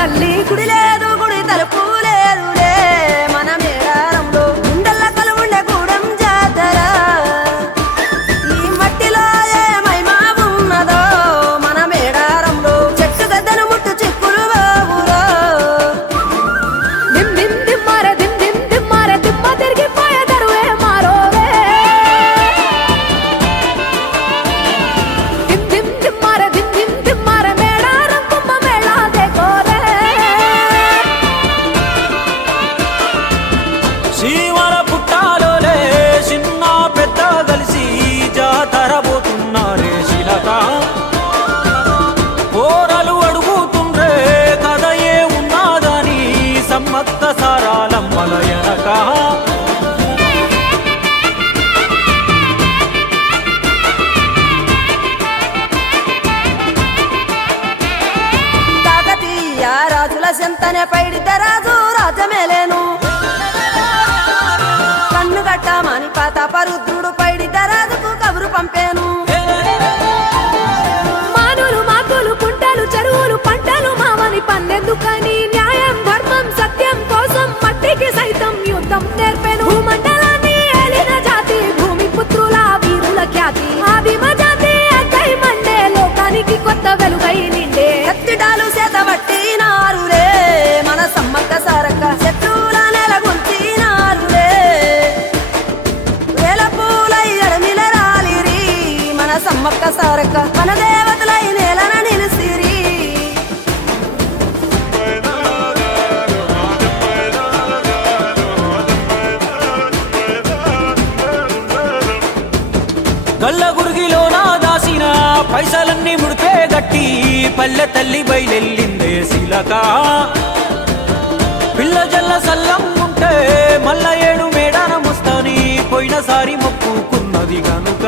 తల్లి గుడి లేదు గుడి తలుపు లేదులే మన మేడారంలో గుండెల్ల కలువుండే గూడెం జాతర ఈ మట్టిలో ఏ మహిమ ఉన్నదో మన మేడారంలో చెట్టు గద్దను ముట్టు చిక్కులు బాబులో దిమ్ దిమ్ దిమ్మారే దిమ్ దిమ్ దిమ్మారే దిమ్మ తిరిగిపోయే దరువే మారోవే దిమ్ దిమ్ దిమ్మారే దిమ్ దిమ్ దిమ్మారే మేడారం కుంభ మేళా దేకోరే శ్రీవర పుట్టాలోలే చిన్న పెద్ద కలిసి జాతర పోతున్నారే శిలక పోరలు అడుగుతుండ్రే కథ ఏ ఉన్నాదని సమ్మక్క సారాలమ్మల ఎనక కాకతీయ రాజుల చెంతనే పైడిత రాజు రాజమేలేను కన్ను గట్టమని పాతాపరుద్రుడు పైడిత రాజుకు కబురు పంపేను మానులు మాకులు కుంటలు చెరువులు పంటలు మామని పన్నెందుకని న్యాయం ధర్మం సత్యం కోసం మట్టికి సైతం యుద్ధం నేర్పెను భూమండలాన్ని ఏలిన జాతి భూమి పుత్రుల వీరుల ఖ్యాతి ఆదిమ జాతి అక్కై మండే లోకానికి కొత్త వెలుగై నిండే కత్తిడాలు చేతబట్టినారులే మన సమ్మక్క సారక్క శత్రువుల నెలగొల్చినారులే వేల పూలై అడమిల రాలిరి మన సమ్మక్క సారక్క మన దేవతలై నేలన నిలిసిరి గల్ల గురిగిలోన దాసిన పైసలన్నీ ముడిపే గట్టి పల్లె తల్లి బయలెళ్ళిందే శిలక పిల్ల జల్ల సల్లం ఉంటే మల్ల ఏడు మేడాన ముస్తాని పోయినసారి మొక్కుకున్నది గనుక